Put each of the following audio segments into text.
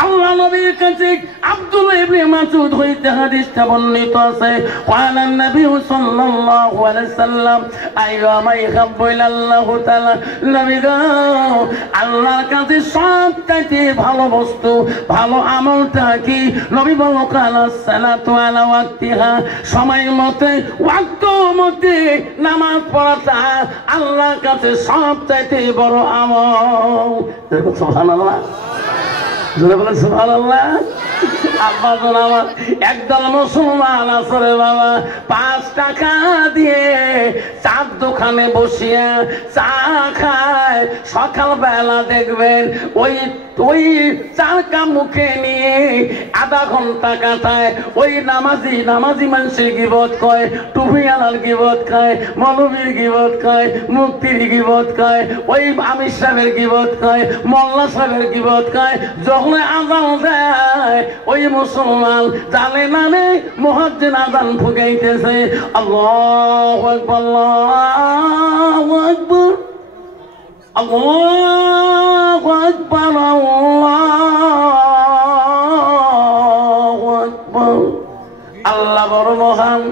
আল্লাহ নবীর কাছে আব্দুল্লাহ ইবনে মাসউদ হইতে হাদিসটা বর্ণিত আছে ক্বালা নবী সাল্লাল্লাহু আলাইহি সাল্লাম আইয়া মা ইহাব্বু ইলাল্লাহু তাআলা নবী গো আল্লাহর কাছে সবচাইতে ভালো বস্তু ভালো আমলটা কি নবী বলল কালা সালাতু আলা ওয়াক্তিহা সময় মতে ওয়াক্ত মতে নামাজ পড়াটা আল্লাহর কাছে সবচাইতে বড় আমল সুবহানাল্লাহ জোরে বলেন সুবহানাল্লাহ আব্বা জন আমার একদল মুসলমান আছে রে বাবা 5 টাকা দিয়ে চার দোকানে বসিয়া চা খায় সকালবেলা দেখবেন ওই চাকা মুখে নিয়ে আধা ঘন্টা কাটায় ওই নামাজি মানুষের গিবত কয় টুপিওয়ালার গিবত খায় মৌলবীর গিবত খায় মুক্তির গিবত খায় ওই আমির সাহেবের গিবত খায় মোল্লা সাহেবের গিবত খায় যখন আজান দেয় ওই মুসলমান জানে না রে মুয়াজ্জিন আজান ফুঁকাইতেছে আল্লাহু আকবার আল্লাহু আকবার আল্লাহু আকবার আল্লাহু আকবার আল্লাহ বড় মহান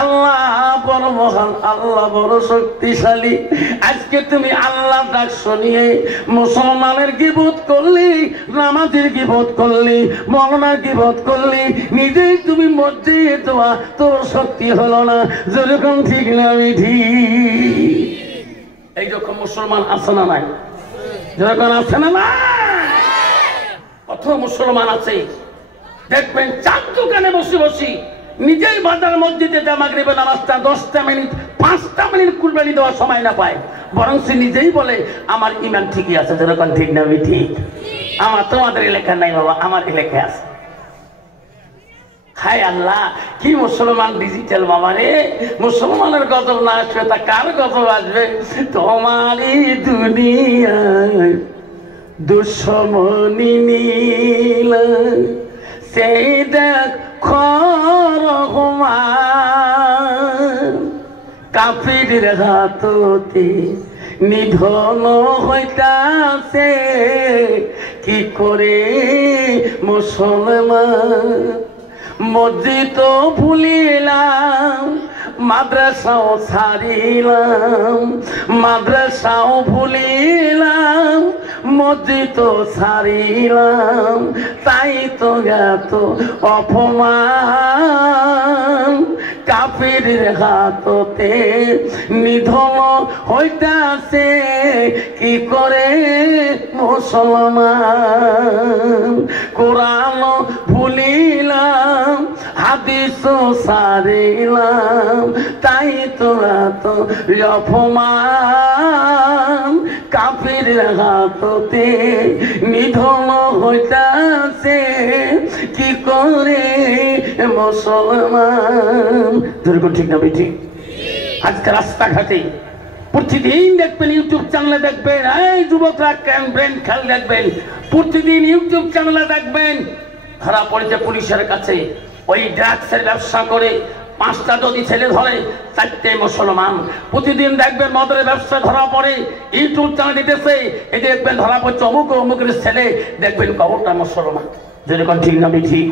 আল্লাহ বড় মহান আল্লাহ বড় শক্তিশালী আজকে তুমি আল্লাহ ডাক শুনিয়ে মুসলমানের গীবত করলি নামাজের গীবত করলি মওলানার গীবত করলি নিজেই তুমি মসজিদে দোয়া তোর শক্তি হলো না যেরকম ঠিক না বিধি এইরকম মুসলমান আছে না নাই যেরকম আছে না না কত মুসলমান আছে দেখবেন চার দোকানে বসে বসি নিজেই বাজার মসজিদে মাগরিবের নামাজটা 10টা মিনিট 5টা মিনিট কুরবানি দেওয়ার সময় না পায় বরং সে নিজেই বলে আমার ইমান ঠিকই আছে যেরকম ঠিক না ঠিক আমার তোমাদের এলাকা নাই বাবা আমার এলাকায় আছে হায় আল্লাহ কি মুসলমান ডিজিটাল বাবা রে মুসলমানের গজব না আসবে তা কার গজব আসবে তোমারই দুনিয়ায় দুশ্মনী নীল সেই দেখ কাফির হাততে নিধন হইতাছে কি করে মুসলমান মসজিদ ভুলিলাম মাদ্রাসাও ছাড়িলাম মাদ্রাসাও ভুলিলাম মসজিদ ছাড়িলাম তাই তো এত অপমান কাফির হাততে নিধন হইতাছে কি করে মুসলমান কোরআন ভুলিলাম হাদিস ছাড়িলাম তাই তো এত অপমান কাফির হাততে নিধন হইতাছে কি করে মুসলমান যেরকম ঠিক না ঠিক আজকে রাস্তাঘাটে প্রতিদিন দেখবেন ইউটিউব চ্যানেলে দেখবেন এই যুবকরা ব্রেন খেল দেখবেন প্রতিদিন ইউটিউব চ্যানেলে দেখবেন ধরা পড়েছে পুলিশের কাছে ওই ড্রাগসের ব্যবসা করে 5টা যদি ছেলে ধরে 4টে মুসলমান প্রতিদিন দেখবেন মদের ব্যবসা ধরা পড়ে ইউটিউব চ্যানেল দিতেছে এই দেখবেন ধরা পড়ছে অমুক অমুকের ছেলে দেখবেন কবরটা মুসলমান যেরকম ঠিক না ঠিক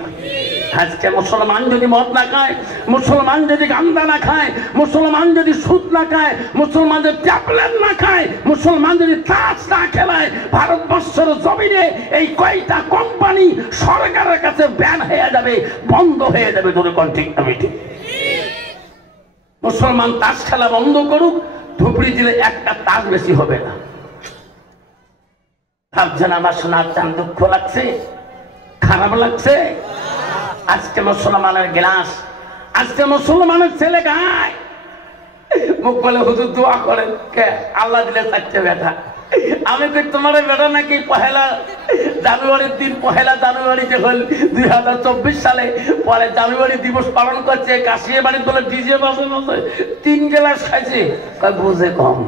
আজকে মুসলমান যদি মদ না খায় মুসলমান যদি গান্দা না খায় মুসলমান যদি সুদ না খায় মুসলমান যদি ট্যাবলেট না খায় মুসলমান যদি তাস না খেলায় ভারতবর্ষের জমিনে এই কয়টা কোম্পানি সরকারের কাছে ব্যান হয়ে যাবে বন্ধ হয়ে যাবে যেরকম ঠিক না ঠিক মুসলমান তাস খেলা বন্ধ করুক ধুবড়ি জেলায় একটা তাস বেশি হবে না ভাবছেন আমার শোনার চান দুঃখ লাগছে খারাপ লাগছে আজকে মুসলমানের গ্লাস আজকে মুসলমানের ছেলে গায় মুখ বলে হুজুর দোয়া করেন কে আল্লাহ দিলে 4টে বেটা আমি কই তোমার বেটা নাকি পহেলা জানুয়ারির দিন পহেলা জানুয়ারি যখন 2024 সালে পরে জানুয়ারি দিবস পালন করছে কাশিয়ে বাড়ি বলে ডিজে বাজে বাজে 3 গ্লাস খাইছে কয় বুঝে কম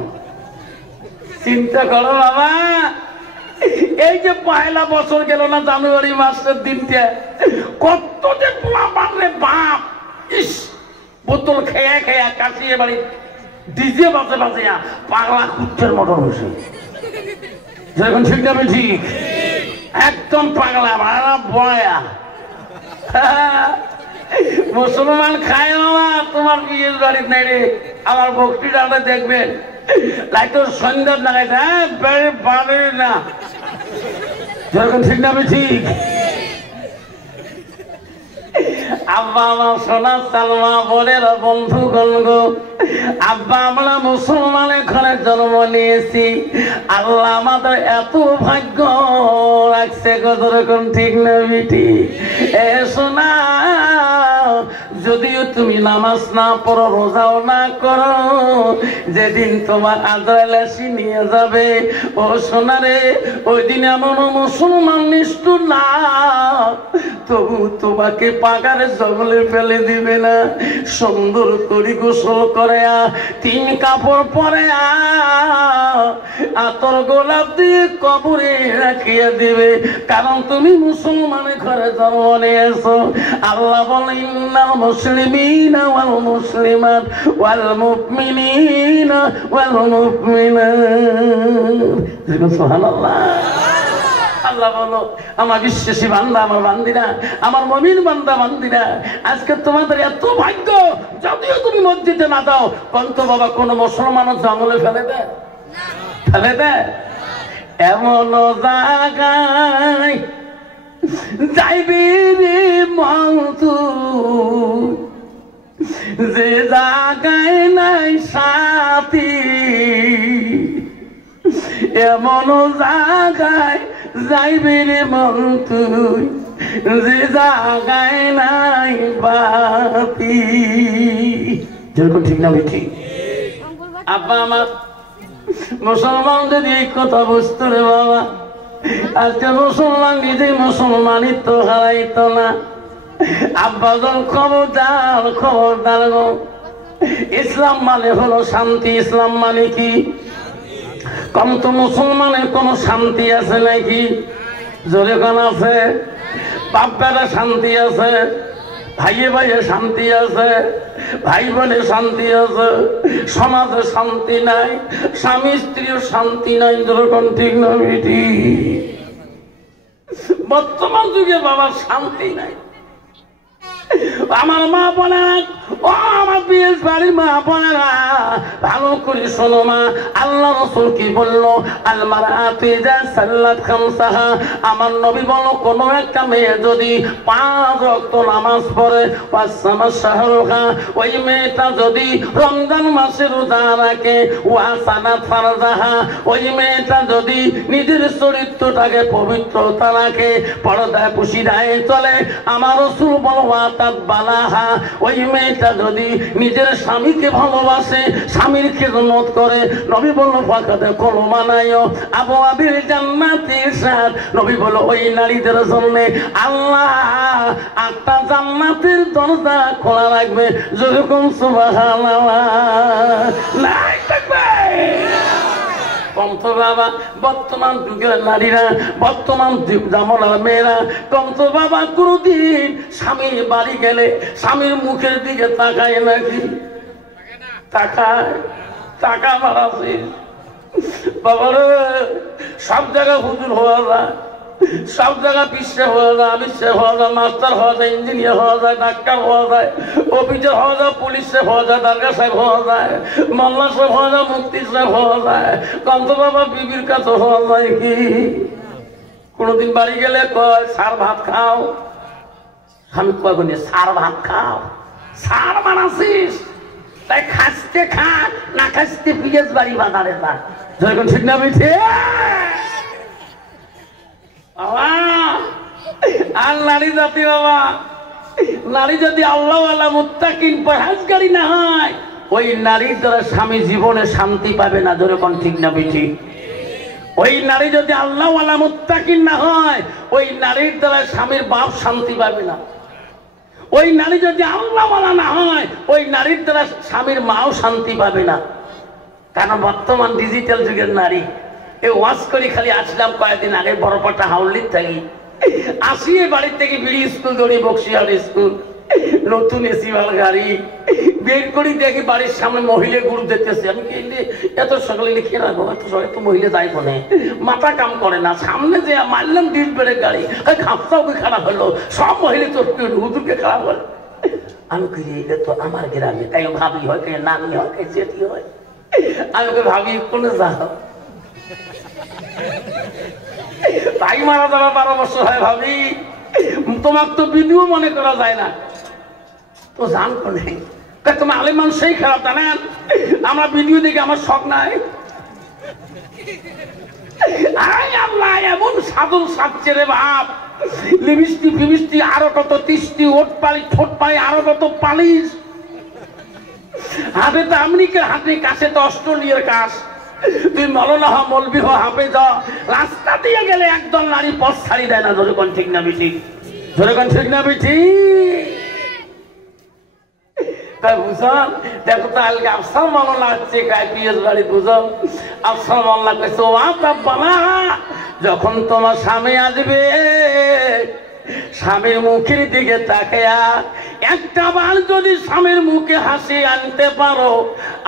চিন্তা করো বাবা এই যে পয়লা বছর গেল না জানুয়ারি মাসের দিনটা কত যে পোলা বাপরে বাপ ইস বোতল খেয়া খেয়া কাশিয়ে বাড়ি ডিজে বাজে বাজে পাগলা কুত্তের মতন হয়েছে যেরকম ঠিক যাবে ঠিক একদম পাগলা মারা বয়া মুসলমান খায় না তোমার বিয়ের বাড়ি নাই রে আমার বক্তৃতাটা দেখবেন লাইটোর সন্ধ্যা লাগাই বেড়ে বাড়ে না যখন ঠিক না ঠিক আব্বা আমার সোনা সালমা বোনের বন্ধুগণ গো আব্বা আমরা মুসলমানের ঘরে জন্ম নিয়েছি আল্লাহ আমাদের এত ভাগ্য রাখছে গো যেরকম ঠিক না বিটি এ সোনা যদিও তুমি নামাজ না পড়ো রোজাও না করো যেদিন তোমার আদরালাসি নিয়ে যাবে ও সোনা রে ওই দিন এমন মুসলমান নিষ্ঠুর না তবু তোমাকে পাগারে জঙ্গলে ফেলে দিবে না সুন্দর করে গোসল করে তিন কাপড় পরে আতর গোলাপ দিয়ে কবরে রাখিয়ে দিবে কারণ তুমি মুসলমানের ঘরে জন্ম নিয়েছো আল্লাহ বলে ইন্নাল মুসলিমিনা ওয়াল মুসলিমাত ওয়াল মুমিনিনা ওয়াল মুমিনাত সুবহানাল্লাহ আল্লাহ বলো আমার বিশ্বাসী বান্দা আমার বান্দিরা আমার মুমিন বান্দা বান্দিরা আজকে তোমাদের এত ভাগ্য যদিও তুমি মসজিদে না দাও কিন্তু বাবা কোন মুসলমান জঙ্গলে ফেলে দেয় ফেলে দেয় এমন জায়গায় যাইবি রে মন্তু যে জায়গায় নাই সাথী এমন জায়গায় যাইবি রে মন তুই যে জায়গায় নাই বাতি যেরকম ঠিক না ঠিক আব্বা আমার মুসলমান যদি এই কথা বুঝতো রে বাবা আজকে মুসলমান নিজে মুসলমানিত্ব হারাইতো না আব্বা যখন খবরদার গো ইসলাম মানে হলো শান্তি ইসলাম মানে কি কম তো মুসলমানের কোন শান্তি আছে নাকি জোরে কোন আছে বাপ বেটা শান্তি আছে ভাইয়ে ভাইয়ে শান্তি আছে ভাই বোনে শান্তি আছে সমাজে শান্তি নাই স্বামী স্ত্রীর শান্তি নাই যেরকম ঠিক না বেটি বর্তমান যুগে বাবার শান্তি নাই আমার মা বোনেরা ও আমার বিয়ের বাড়ির মা বোনেরা ভালো করে শোনো মা আল্লাহ রাসূল কি বললো আল মারআতু ইযা সাল্লাত খামসাহা আমার নবী বলল কোন একটা মেয়ে যদি 5 ওয়াক্ত নামাজ পড়ে ওয়াসামা শাহরুহা ওই মেয়েটা যদি রমজান মাসে রোজা রাখে ওয়াসানাত ফারজাহা ওই মেয়েটা যদি নিজের চরিত্রটাকে পবিত্রতা রাখে পর্দায় পুশিদায় চলে আমার রাসূল বলওয়া বালাহা ওই মেয়েটা যদি নিজের স্বামীকে ভালোবাসে স্বামীর খেদমত করে নবী বলল ফাকাদে কলমানায়ো আবু আবির জান্নাতের সাথ নবী বলল ওই নারীদের জন্য আল্লাহ 8টা জান্নাতের দরজা খোলা রাখবে যেরকম সুবহানাল্লাহ নাই থাকবে কন্ত বাবা বর্তমান যুগের নারীরা বর্তমান জামানার মেয়েরা কন্ত বাবা কোনদিন স্বামীর বাড়ি গেলে স্বামীর মুখের দিকে তাকায় নাকি তাকায় টাকা মারাছে বাবা রে সব জায়গায় হুজুর হওয়া যায় সব জায়গায় বিশ্বে হওয়া যায় বিশ্বে হওয়া যায় মাস্টার হওয়া যায় ইঞ্জিনিয়ার হওয়া যায় ডাক্তার হওয়া যায় অফিসার হওয়া যায় পুলিশে হওয়া যায় দারগা সাহেব হওয়া যায় মোল্লা সাহেব হওয়া যায় মুফতি সাহেব হওয়া যায় কান্ত বাবা বিবির কাছে হওয়া যায় কি কোনদিন বাড়ি গেলে কয় সার ভাত খাও আমি কয় বলি সার ভাত খাও সার মানাছিস তাই খাসতে খা না খাসতে পিঁয়াজ বাড়ি বাজারে যা যখন ঠিক না মিঠে আর নারী জাতি বাবা নারী যদি আল্লাহওয়ালা মুত্তাকিন পরহেজগারি না হয় ওই নারীর দ্বারা স্বামী জীবনে শান্তি পাবে না যেরকম ঠিক না বেঠি ওই নারী যদি আল্লাহওয়ালা মুত্তাকিন না হয় ওই নারীর দ্বারা স্বামীর বাপ শান্তি পাবে না ওই নারী যদি আল্লাহওয়ালা না হয় ওই নারীর দ্বারা স্বামীর মাও শান্তি পাবে না কারণ বর্তমান ডিজিটাল যুগের নারী এই ওয়াজ করি খালি আসলাম কয়েকদিন আগে বড়পাটা হাউলির থাকি আসিয়ে বাড়ির থেকে বিড়ি স্কুল দৌড়ি বক্সিয়াল স্কুল নতুন এসিওয়াল গাড়ি বের করি দেখি বাড়ির সামনে মহিলা গরু দেখতেছে। আমি কি এত সকালে লিখে রাখবো, এত সকালে তো মহিলা যাই বলে মাথা কাম করে না। সামনে যে মারলাম ডিস বেড়ে গাড়ি, খাপটাও খারাপ হলো, সব মহিলা তো হুজুরকে খারাপ হলো। আমি করি এটা তো আমার গ্রামে, তাই ভাবি হয়, কে নানি হয়, কে জেঠি হয়। আমি ওকে ভাবি কোনে যাও, তাই মারা যাওয়া 12 বছর হয়। ভাবি তোমার তো ভিডিও মনে করা যায় না, তো জান কোনে তোমার আলে মানুষই খারাপ জানেন। আমরা ভিডিও দেখে আমার শখ নাই। আল্লাহ এমন সাধন সাজছে রে বাপ, লিপস্টিক ফিমিস্টিক আরো কত তিস্তি, ওট পালি ঠোঁট পালি আরো কত পালিশ, হাতে তো আমেরিকার হাতে, কাছে তো অস্ট্রেলিয়ার কাজ। তুই মৌলানা হ, মৌলবি হ, হাফেজ হ, রাস্তা দিয়ে গেলে একদল নারী পথ ছাড়ি দেয় না। ধরে কোন ঠিক না বিঠিক, ধরে কোন ঠিক না বিঠিক। তাই বুঝল দেখো তো আলকে আফসার মৌলানা হচ্ছে পিএস বাড়ি বুঝল। আফসার মৌলানা কইছে ও আব্বানা, যখন তোমার স্বামী আসবে স্বামীর মুখের দিকে তাকায়া একটা বার যদি স্বামীর মুখে হাসি আনতে পারো,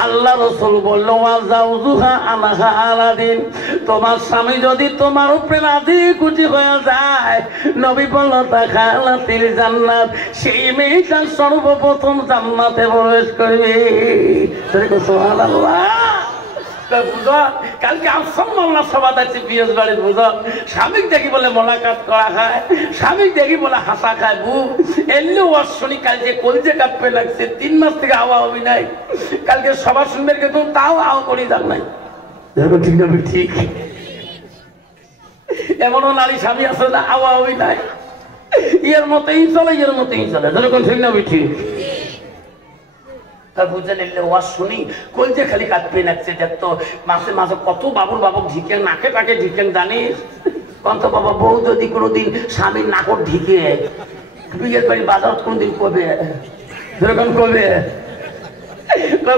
আল্লাহ রাসূল বলল ওয়াজাউজুহা আলাহা আলাদিন, তোমার স্বামী যদি তোমার উপরে রাজি খুশি হয়ে যায়, নবী বলল তাখালাতিল জান্নাত, সেই মেয়েটা সর্বপ্রথম জান্নাতে প্রবেশ করবে। সুবহানাল্লাহ। কালকে আফসার মোল্লা সভা আছে পিএস বাড়ির বুঝল। স্বামী দেখি বলে মোলাকাত করা খায়, স্বামী দেখি বলে হাসা খায়। বু এমনি ওয়াজ শুনি কালকে কলজে কাঁপতে লাগছে, 3 মাস থেকে আওয়া হবি নাই। কালকে সভা শুনবে কিন্তু তাও আও করি যাক নাই। ঠিক না ঠিক, এমনও নারী স্বামী আছে না আওয়া হবি নাই, এর মতেই চলে, এর মতেই চলে। যেরকম ঠিক না ঠিক। বুঝে নিলে ওয়াজ শুনি কলজে খালি কাঁদবে লাগছে। দেখতো মাঝে মাঝে কত বাবুর বাবক ঢিকেন, নাকে টাকে ঢিকেন জানিস। কন্ত বাবা বউ যদি কোনোদিন স্বামীর নাকর ঢিকে বিয়ের বাড়ি বাজার কোনদিন কবে, যেরকম কবে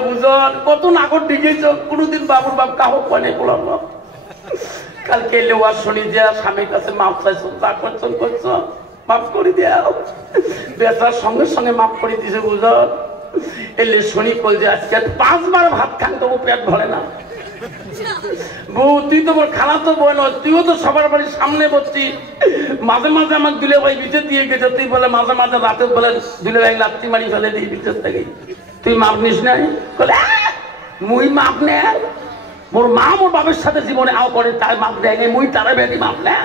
বুঝল কত নাকর ঢিকেছ, কোনোদিন বাবুর বাপ কাহ কনে বলল। কালকে এলে ওয়াজ শুনি যে স্বামীর কাছে মাপ চাইছো, যা করছো করছো মাফ করে দেও। বেচার সঙ্গে সঙ্গে মাফ করে দিছে বুঝল। এলে শুনি কল যে আজকে 5 বার ভাত খান তবু পেট ভরে না। বউ তুই তো মোর খালা তো বই নয়, তুইও তো সবার বাড়ির সামনে বসছি। মাঝে মাঝে আমার দুলে ভাই ভিতর দিয়ে গেছে, তুই বলে মাঝে মাঝে রাতে বলে দুলে ভাই লাত্তি মারি ফেলে দিই ভিতর থেকে, তুই মাপ নিস নাই। বলে মুই মাপ নে, মোর মা মোর বাবার সাথে জীবনে আও করে তার মাপ দেয় নাই, মুই তারা বেটি মাপ নে।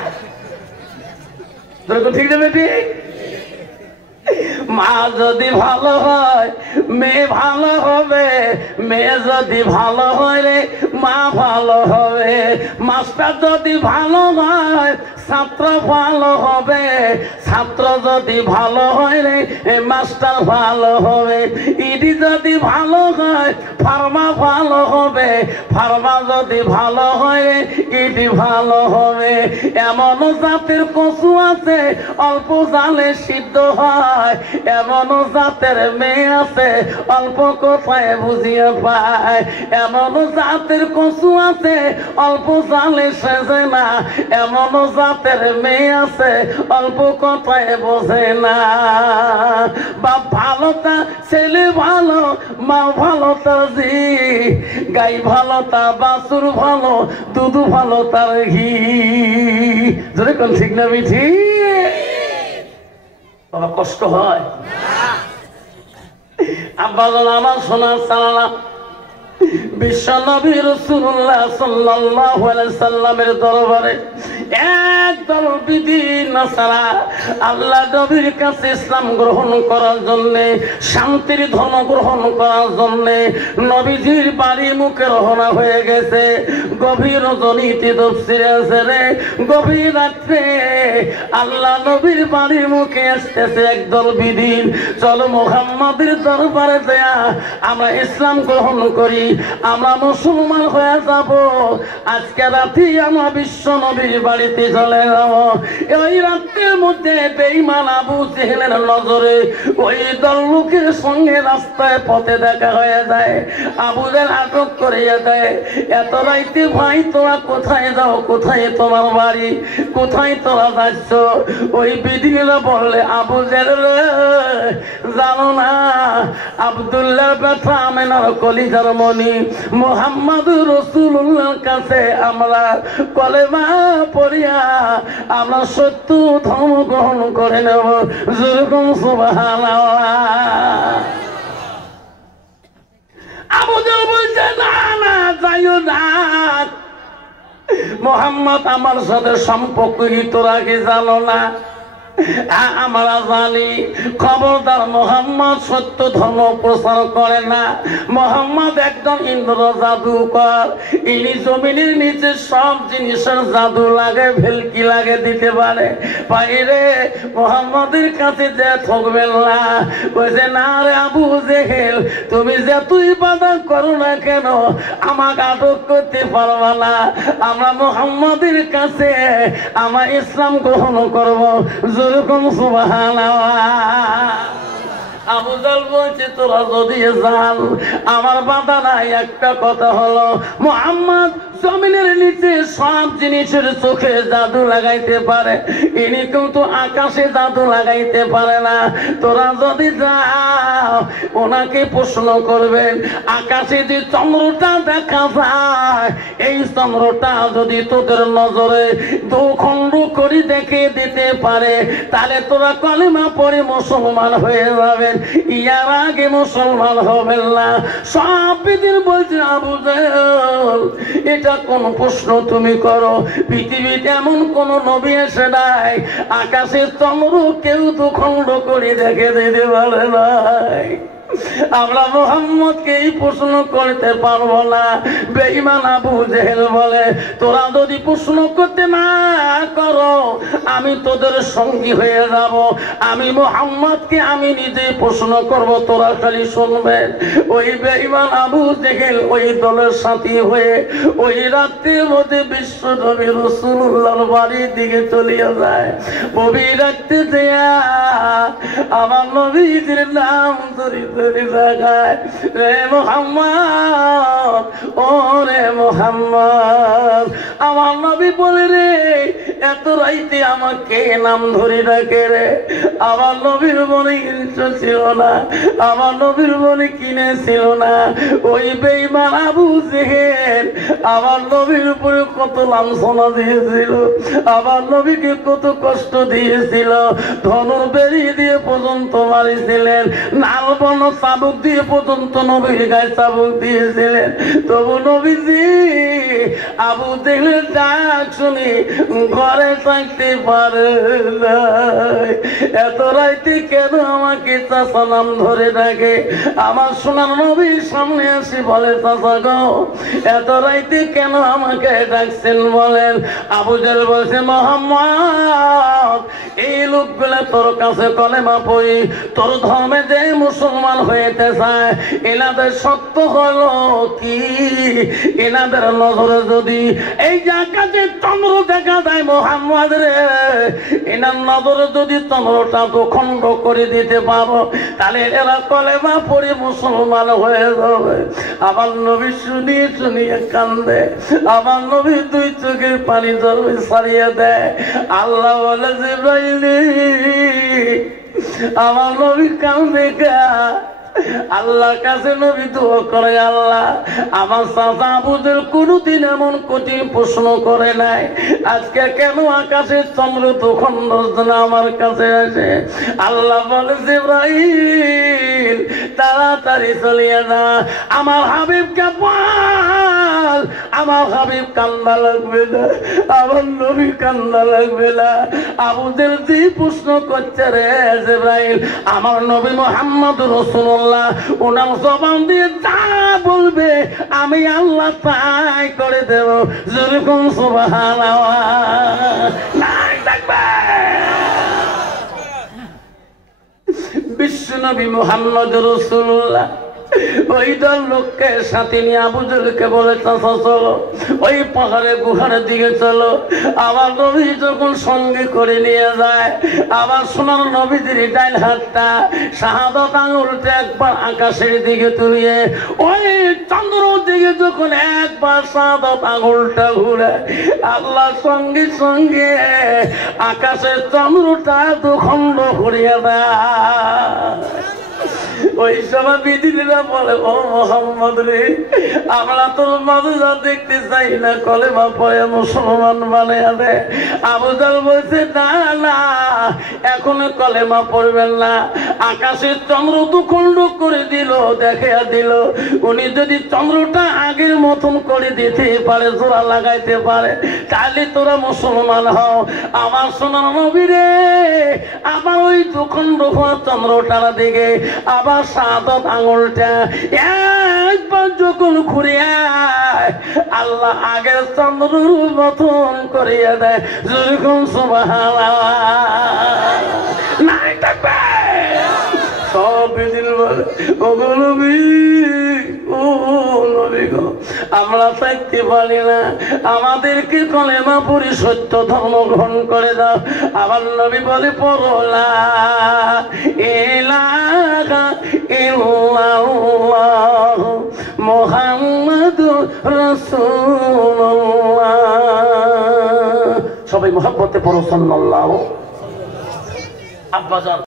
ঠিক না বেটি? মা যদি ভালো হয় মেয়ে ভালো হবে, মেয়ে যদি ভালো হয় রে মা ভালো হবে, মাস্টার যদি ভালো হয় ছাত্র ভালো হবে, ছাত্র যদি ভালো হয় রে মাস্টার ভালো হবে, ইডি যদি ভালো হয় ফার্মা ভালো হবে, ফার্মা যদি ভালো হয় রে ইডি ভালো হবে। এমন জাতের কচু আছে অল্প জালে সিদ্ধ হয়, এমন জাতের মেয়ে আছে অল্প কথায় বুঝিয়ে পায়, এমন জাতের কচু আছে অল্প জালে সেজে না, এমন জাতের মেয়ে আছে অল্প কথায় বোঝে না। বাপ ভালো তা ছেলে ভালো, মা ভালো তা জি, গাই ভালো তা বাছুর ভালো, দুধ ভালো তার ঘি। যদি কোন ঠিক না মিঠি বাবা কষ্ট হয়। আব্বা আমার সোনার সালাম বিশ্ব নবী রাসূলুল্লাহ সাল্লাল্লাহু আলাইহি সাল্লামের দরবারে একদল বিদিন নাসারা আল্লাহ নবীর কাছে ইসলাম গ্রহণ করার জন্য, শান্তির ধর্ম গ্রহণ করার জন্য নবীজির বাড়ি মুখে রওনা হয়ে গেছে। গভীর রজনীতে তফসিরে আছে রে, গভীর রাত্রে আল্লাহ নবীর বাড়ির মুখে আসতেছে একদল বিদিন। চলো মুহাম্মাদের দরবারে যায় আমরা ইসলাম গ্রহণ করি, আমরা মুসলমান হয়ে যাব। আজকে রাতে আমরা বিশ্ব নবীর বাড়িতে চলে যাব। ওই রাতের মধ্যে বেঈমান আবু জেহেলের নজরে ওই দল লোকের সঙ্গে রাস্তায় পথে দেখা হয়ে যায়। আবু জেহেল আটক করিয়ে দেয়। এত রাইতে ভাই তোরা কোথায় যাও, কোথায় তোমার বাড়ি, কোথায় তোরা যাচ্ছ? ওই বিধিরা বললে আবু জেহেল জানো না আব্দুল্লাহ ব্যথা আমেনার কলিজার মনি মুহাম্মদ রাসূলুল্লাহর কাছে আমরা কলেমা পড়িয়া আমরা সত্য ধর্ম গ্রহণ করে নেব। যেরকম সুবহানাল্লাহ। আবু জেহেল বলছে না না যাইও না, মুহাম্মদ আমার সাথে সম্পর্ক কি তোরা কি জানো না? আমরা জানি। খবরদার মুহাম্মদ সত্য ধর্ম প্রচার করে না। মুহাম্মদ একজন ইন্দ্র জাদুকর। ইনি জমিনের নিচে সব জিনিসের জাদু লাগে, ভেলকি লাগে দিতে পারে। বাইরে মুহাম্মদের কাছে যে ঠকবেন না। বলছে না রে আবু জেহেল, তুমি যতই বাধা করো না কেন আমাকে আটক করতে পারবা না। আমরা মুহাম্মদের কাছে আমরা ইসলাম গ্রহণ করবো। যেরকম সুবহানাল্লাহ। আবু জেহেল বলছে তোরা যদি যান আমার বাধা নাই। একটা কথা হলো মুহাম্মদ জমিনের নিচে সব জিনিসের চোখে জাদু লাগাইতে পারে, ইনি কিন্তু আকাশে জাদু লাগাইতে পারে না। তোরা যদি যাও ওনাকে প্রশ্ন করবেন আকাশে যে চন্দ্রটা দেখা যায় এই চন্দ্রটা যদি তোদের নজরে দুখণ্ড করে দেখে দিতে পারে তাহলে তোরা কলেমা পড়ে মুসলমান হয়ে যাবেন, ইয়ার আগে মুসলমান হবেন না। সব বিদিন বলছে আবু জেহেল এটা কোন প্রশ্ন তুমি করো? পৃথিবীতে এমন কোন নবী এসে নাই আকাশের চন্দ্র কেউ দুখণ্ড করে দেখে দিতে পারে নাই। আমরা মুহাম্মদকে এই প্রশ্ন করতে পারবো না। বেঈমান আবু জেহেল বলে তোরা যদি প্রশ্ন করতে না করো আমি তোদের সঙ্গী হয়ে যাব। আমি মুহাম্মদকে আমি নিজে প্রশ্ন করব, তোরা খালি শুনবেন। ওই বেঈমান আবু জেহেল ওই দলের সাথী হয়ে ওই রাত্রির মধ্যে বিশ্ব নবী রাসূলুল্লাহর বাড়ির দিকে চলিয়ে যায়। নবী রাখতে দেয়া আমার নবীর নাম ধরে রে মুহাম্মদ, ও রে মুহাম্মদ। আমার নবী বলে রে এত রাইতে আমাকে নাম ধরে ডাকে রে। আমার নবীর মনে ইচ্ছা ছিল না, আমার নবীর মনে কিনেছিল না। ওই বেঈমান আবু জেহেল আমার নবীর উপরে কত লাঞ্ছনা দিয়েছিল, আমার নবীকে কত কষ্ট দিয়েছিল। ধনুর বেরি দিয়ে পর্যন্ত মারিছিলেন, নালবন চাবুক দিয়ে পর্যন্ত নবীর গায়ে চাবুক দিয়েছিলেন। তবু নবীজি আবু জেহেলের ডাক শুনি ঘরে থাকতে পারে না। এত রাইতে কেন আমাকে চাচা নাম ধরে ডাকে? আমার সোনার নবীর সামনে আসি বলে চাচা গো এত রাইতে কেন আমাকে ডাকছেন বলেন? আবু জেহেল বলছে মুহাম্মদ এই লোকগুলো তোর কাছে কলেমা পড়ি তোর ধর্মে যে মুসলমান হইতে চায় এনাদের সত্য হলো কি? এনাদের নজরে যদি এই যে আকাশে চন্দ্র দেখা যায় মুহাম্মদ রে, এনার নজরে যদি চন্দ্রটা দুখণ্ড করে দিতে পারো তাহলে এরা কলেমা পড়ে মুসলমান হয়ে যাবে। আমার নবী শুনিয়ে শুনিয়ে কান্দে, আমার নবী দুই চোখের পানি জলবে ছাড়িয়ে দেয়। আল্লাহ বলে জিবরাইল আমার নবী কান্দে কা? আল্লাহর কাছে নবী দোয়া করে আল্লাহ আমার চাচা আবু জেহেল কোনদিন এমন কঠিন প্রশ্ন করে নাই, আজকে কেন আকাশের চন্দ্র দুখণ্ড আমার কাছে আসে? আল্লাহ বলে জিবরাইল তাড়াতাড়ি চলিয়ে না, আমার হাবিবকে বল আমার হাবিব কান্দা লাগবে না, আমার নবী কান্দা লাগবে না। আবু জেহেল যে প্রশ্ন করছে রে জিবরাইল আমার নবী মুহাম্মদ রাসূলুল্লাহ ওনার জবান দিয়ে যা বলবে আমি আল্লাহ তাই করে দেব। যেরকম সুবহানাল্লাহ নাই থাকবে। বিশ্ব নবী মুহাম্মদ রাসূলুল্লাহ ওই দল লোককে সাথে নিয়ে আবু জেলকে বলে চাচা চলো ওই পাহাড়ে গুহার দিকে চলো। আমার নবী যখন সঙ্গে করে নিয়ে যায়, আবার সোনার নবীদের ডাইন হাতটা শাহাদাত আঙুলটা একবার আকাশের দিকে তুলিয়ে ওই চন্দ্র দিকে যখন একবার শাহাদাত আঙুলটা ঘুরে, আল্লাহ সঙ্গে সঙ্গে আকাশের চন্দ্রটা দুখণ্ড করিয়া দেয়। ওই সময় বিধিরা বলে ও মোহাম্মদ রে, আমরা তোর মাদ্রাসা দেখতে চাই না, কলেমা পড়ে মুসলমান বানিয়ে দে। আবু জাহল বলছে না না, এখন কলেমা পড়বেন না। আকাশের চন্দ্র দুখণ্ড করে দিল, দেখে দিল উনি যদি চন্দ্রটা আগের মতন করে দিতে পারে, জোড়া লাগাইতে পারে, তাহলে তোরা মুসলমান হও। আমার সোনার নবী রে, আবার ওই দুখণ্ড হওয়া চন্দ্রটার দিকে আবার শাহাদাত আঙুলটা একবার যখন ঘুরিয়ে আল্লাহ আগের চন্দ্রের মতন করিয়া দেয়। যেরকম সুবহানাল্লাহ নাই থাকবে সব দিন বলে ও নবী, ও নবী গো, আমরা থাকতে পারি না, আমাদেরকে কলেমা পড়ি সত্য ধর্ম গ্রহণ করে দাও। আবার নবী বলে পড়ো লা ইলাহা ইল্লাল্লাহ মুহাম্মাদুর রাসূলুল্লাহ। সবাই মুহাব্বতে পড়ো সাল্লাল্লাহু। আব্বাজান